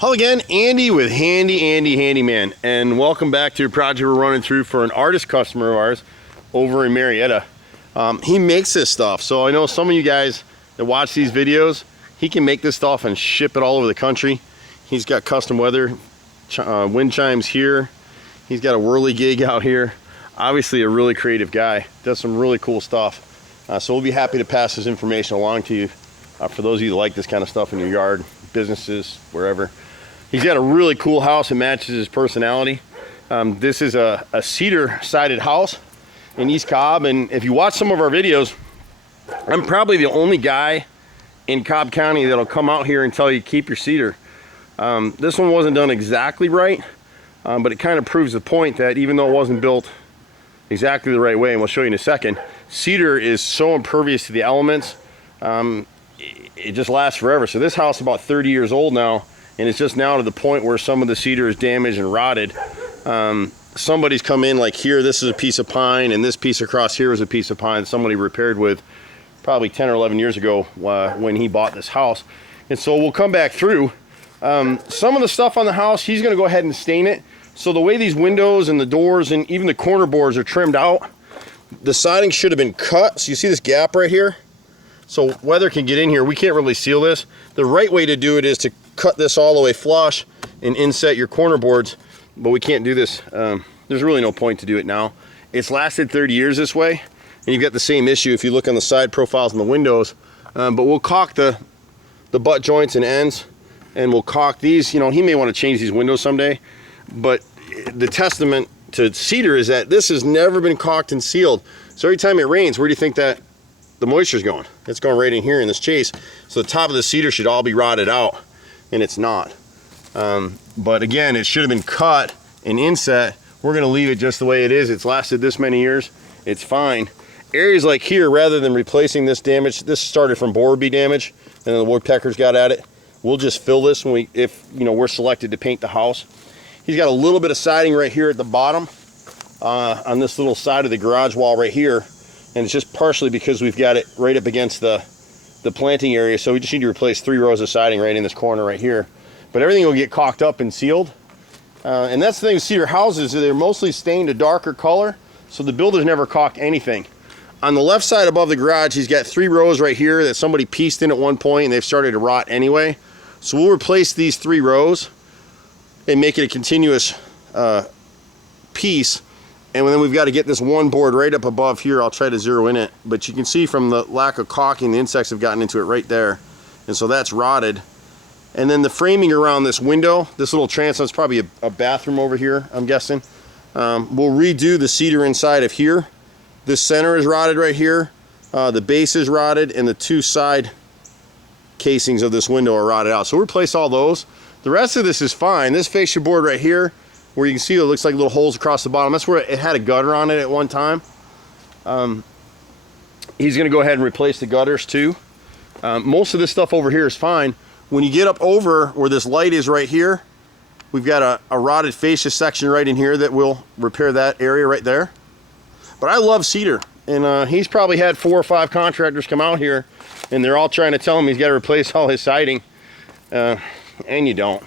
Hello again, Andy with Handy Andy Handyman, and welcome back to a project we're running through for an artist customer of ours over in Marietta. He makes this stuff, so I know some of you guys that watch these videos, he can make this stuff and ship it all over the country. He's got custom weather, wind chimes here. He's got a whirly gig out here. Obviously a really creative guy, does some really cool stuff. So we'll be happy to pass this information along to you for those of you that like this kind of stuff in your yard, businesses, wherever. He's got a really cool house that matches his personality. This is a cedar sided house in East Cobb, and if you watch some of our videos, I'm probably the only guy in Cobb County that'll come out here and tell you keep your cedar. This one wasn't done exactly right, but it kind of proves the point that even though it wasn't built exactly the right way, and we'll show you in a second, cedar is so impervious to the elements, it just lasts forever. So this house is about 30 years old now, and it's just now to the point where some of the cedar is damaged and rotted. Somebody's come in, like here, this is a piece of pine, and this piece across here is a piece of pine somebody repaired with probably 10 or 11 years ago when he bought this house. And so we'll come back through. Some of the stuff on the house, he's gonna go ahead and stain it. So the way these windows and the doors and even the corner boards are trimmed out, the siding should have been cut. So you see this gap right here? So weather can get in here. We can't really seal this. The right way to do it is to cut this all the way flush and inset your corner boards, but we can't do this. There's really no point to do it now. It's lasted 30 years this way, and you've got the same issue if you look on the side profiles in the windows. But we'll caulk the butt joints and ends, and we'll caulk these. You know, he may want to change these windows someday, but the testament to cedar is that this has never been caulked and sealed. So every time it rains, where do you think that the moisture's going? It's going right in here in this chase. So the top of the cedar should all be rotted out, and it's not. But again, it should have been cut and inset. We're gonna leave it just the way it is. It's lasted this many years. It's fine. Areas like here, rather than replacing this damage, this started from borer bee damage, and then the woodpeckers got at it. We'll just fill this when if we're selected to paint the house. He's got a little bit of siding right here at the bottom on this little side of the garage wall right here, and it's just partially because we've got it right up against the planting area, so we just need to replace 3 rows of siding right in this corner right here. But everything will get caulked up and sealed. And that's the thing with cedar houses, they're mostly stained a darker color, so the builder's never caulked anything. On the left side above the garage, he's got 3 rows right here that somebody pieced in at one point, and they've started to rot anyway. So we'll replace these 3 rows and make it a continuous piece. And then we've got to get this one board right up above here. I'll try to zero in it, but you can see from the lack of caulking, the insects have gotten into it right there, and so that's rotted. And then the framing around this window, this little transom, is probably a bathroom over here, I'm guessing. We'll redo the cedar inside of here. This center is rotted right here, the base is rotted, and the 2 side casings of this window are rotted out. So we'll replace all those. The rest of this is fine. This fascia board right here, where you can see it looks like little holes across the bottom, that's where it had a gutter on it at one time. He's gonna go ahead and replace the gutters too. Most of this stuff over here is fine. When you get up over where this light is right here, we've got a rotted fascia section right in here that will repair that area right there. But I love cedar, and he's probably had 4 or 5 contractors come out here, and they're all trying to tell him he's got to replace all his siding, and you don't.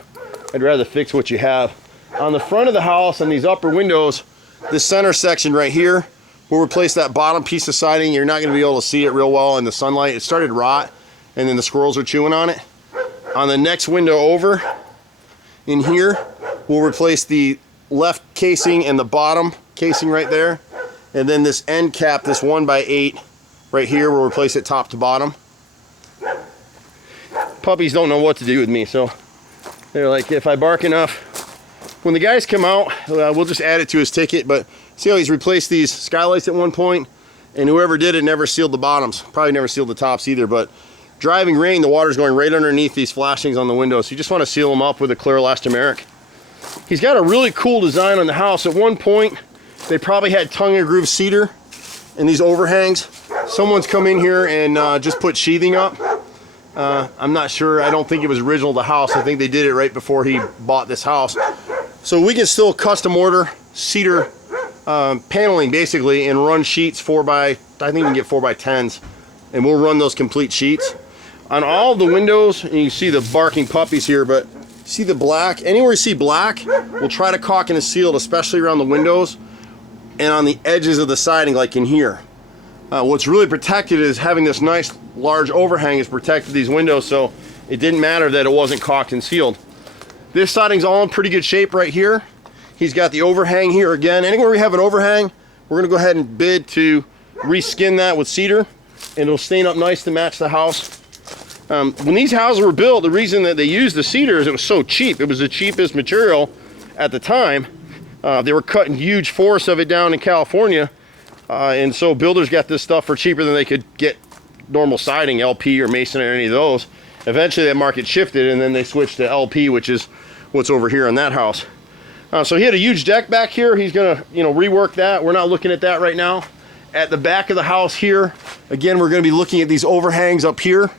I'd rather fix what you have. On the front of the house, on these upper windows, this center section right here, we'll replace that bottom piece of siding. You're not going to be able to see it real well in the sunlight. It started to rot, and then the squirrels are chewing on it. On the next window over in here, we'll replace the left casing and the bottom casing right there. And then this end cap, this 1x8 right here, we'll replace it top to bottom. Puppies don't know what to do with me, so they're like, if I bark enough. When the guys come out, we'll just add it to his ticket, but see how he's replaced these skylights at one point, and whoever did it never sealed the bottoms. Probably never sealed the tops either, but driving rain, the water's going right underneath these flashings on the windows. So you just want to seal them up with a clear elastomeric. He's got a really cool design on the house. At one point, they probably had tongue and groove cedar and these overhangs. Someone's come in here and just put sheathing up. I'm not sure. I don't think it was original to the house. I think they did it right before he bought this house. So we can still custom order cedar paneling basically and run sheets 4x, I think we can get 4x10s, and we'll run those complete sheets. On all the windows, and you see the barking puppies here, but See the black? Anywhere you see black, we'll try to caulk and seal it, especially around the windows and on the edges of the siding, like in here. What's really protected is having this nice large overhang has protected these windows, so it didn't matter that it wasn't caulked and sealed. This siding's all in pretty good shape right here. He's got the overhang here again. Anywhere we have an overhang, we're gonna go ahead and bid to reskin that with cedar, and it'll stain up nice to match the house. When these houses were built, the reason that they used the cedar is it was so cheap. It was the cheapest material at the time. They were cutting huge forests of it down in California, and so builders got this stuff for cheaper than they could get normal siding, LP or mason or any of those. Eventually that market shifted, and then they switched to LP, which is what's over here on that house. So he had a huge deck back here. He's gonna, rework that. We're not looking at that right now. At the back of the house here, again, we're gonna be looking at these overhangs up here.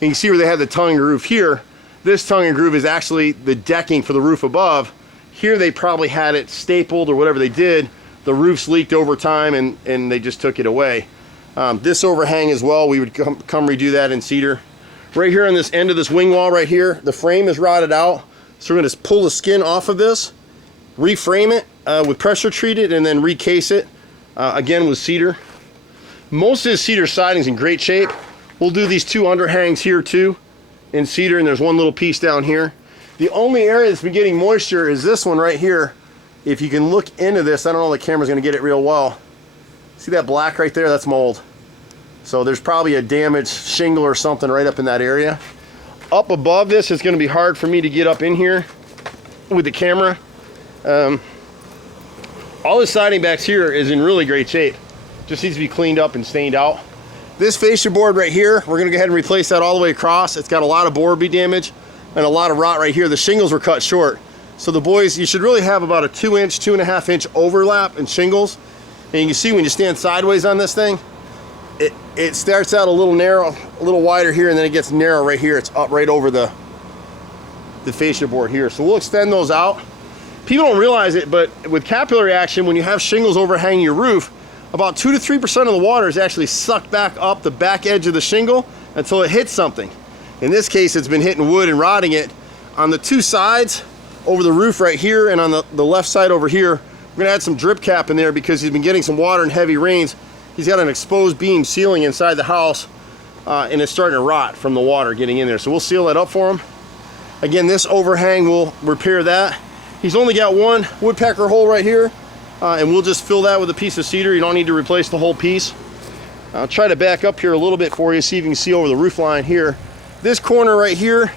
And you can see where they had the tongue and groove here. This tongue and groove is actually the decking for the roof above. Here they probably had it stapled or whatever they did. The roof's leaked over time and they just took it away. This overhang as well, we would come redo that in cedar. Right here on this end of this wing wall right here, the frame is rotted out. So we're gonna just pull the skin off of this, reframe it with pressure treated, and then recase it again with cedar. Most of the cedar siding's in great shape. We'll do these two underhangs here too in cedar, and there's one little piece down here. The only area that's been getting moisture is this one right here. If you can look into this, I don't know if the camera's gonna get it real well. See that black right there? That's mold. So there's probably a damaged shingle or something right up in that area. Up above this, it's gonna be hard for me to get up in here with the camera. All the siding back here is in really great shape. Just needs to be cleaned up and stained out. This fascia board right here, we're gonna go ahead and replace that all the way across. It's got a lot of borer bead damage and a lot of rot right here. The shingles were cut short. So the boys, you should really have about a 2-inch, 2.5-inch overlap in shingles. And you can see when you stand sideways on this thing, it starts out a little narrow, a little wider here, and then it gets narrow right here. It's up right over the fascia board here. So we'll extend those out. People don't realize it, but with capillary action, when you have shingles overhanging your roof, about 2 to 3% of the water is actually sucked back up the back edge of the shingle until it hits something. In this case, it's been hitting wood and rotting it. On the two sides, over the roof right here, and on the left side over here, we're gonna add some drip cap in there because he's been getting some water and heavy rains. He's got an exposed beam ceiling inside the house, and it's starting to rot from the water getting in there. So we'll seal that up for him. Again, this overhang, we'll repair that. He's only got one woodpecker hole right here. And we'll just fill that with a piece of cedar. You don't need to replace the whole piece. I'll try to back up here a little bit for you, see if you can see over the roof line here. This corner right here,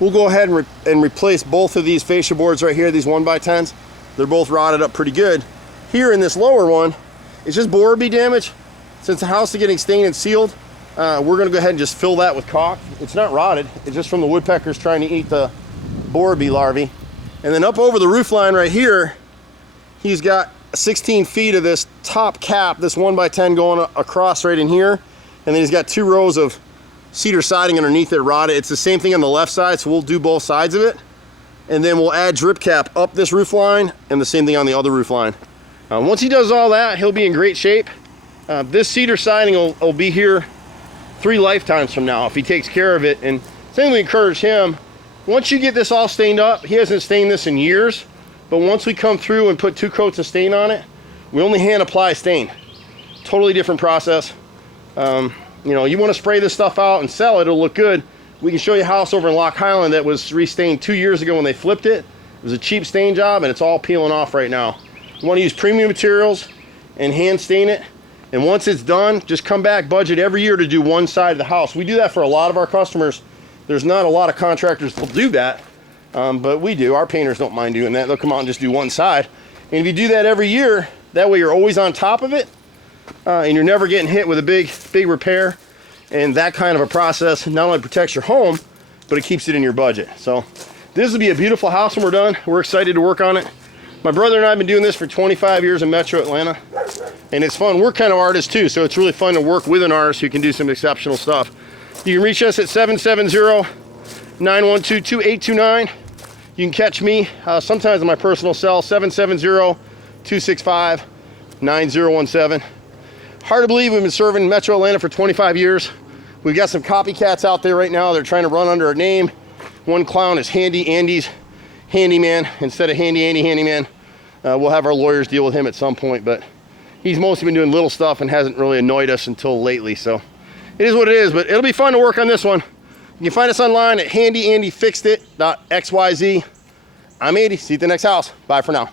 we'll go ahead and replace both of these fascia boards right here, these 1x10s. They're both rotted up pretty good. Here in this lower one, it's just borer bead damage. Since the house is getting stained and sealed, we're gonna go ahead and just fill that with caulk. It's not rotted, it's just from the woodpeckers trying to eat the borer bead larvae. And then up over the roof line right here, he's got 16 feet of this top cap, this 1x10 going across right in here, and then he's got 2 rows of cedar siding underneath it rotted. It's the same thing on the left side, so we'll do both sides of it, and then we'll add drip cap up this roof line and the same thing on the other roof line. Once he does all that, he'll be in great shape. This cedar siding will be here 3 lifetimes from now if he takes care of it. And same we encourage him, once you get this all stained up, he hasn't stained this in years, but once we come through and put 2 coats of stain on it, we only hand apply stain. Totally different process. You want to spray this stuff out and sell it, it'll look good. We can show you a house over in Lock Highland that was restained 2 years ago when they flipped it. It was a cheap stain job and it's all peeling off right now. You want to use premium materials and hand stain it. And once it's done, just come back, budget every year to do one side of the house. We do that for a lot of our customers. There's not a lot of contractors that will do that. But we do. Our painters don't mind doing that. They'll come out and just do one side. And if you do that every year, that way you're always on top of it, and you're never getting hit with a big repair. And that kind of a process not only protects your home, but it keeps it in your budget. So this will be a beautiful house when we're done. We're excited to work on it. My brother and I have been doing this for 25 years in Metro Atlanta, and it's fun. We're kind of artists too, so it's really fun to work with an artist who can do some exceptional stuff. You can reach us at 770-912-2829. You can catch me sometimes on my personal cell, 770-265-9017. Hard to believe we've been serving Metro Atlanta for 25 years. We've got some copycats out there right now. They're trying to run under a name. One clown is Handy Andy's handyman instead of Handy Andy handyman. We'll have our lawyers deal with him at some point, but he's mostly been doing little stuff and hasn't really annoyed us until lately. So it is what it is, but it'll be fun to work on this one. You can find us online at handyandyfixedit.xyz. I'm Andy. See you at the next house. Bye for now.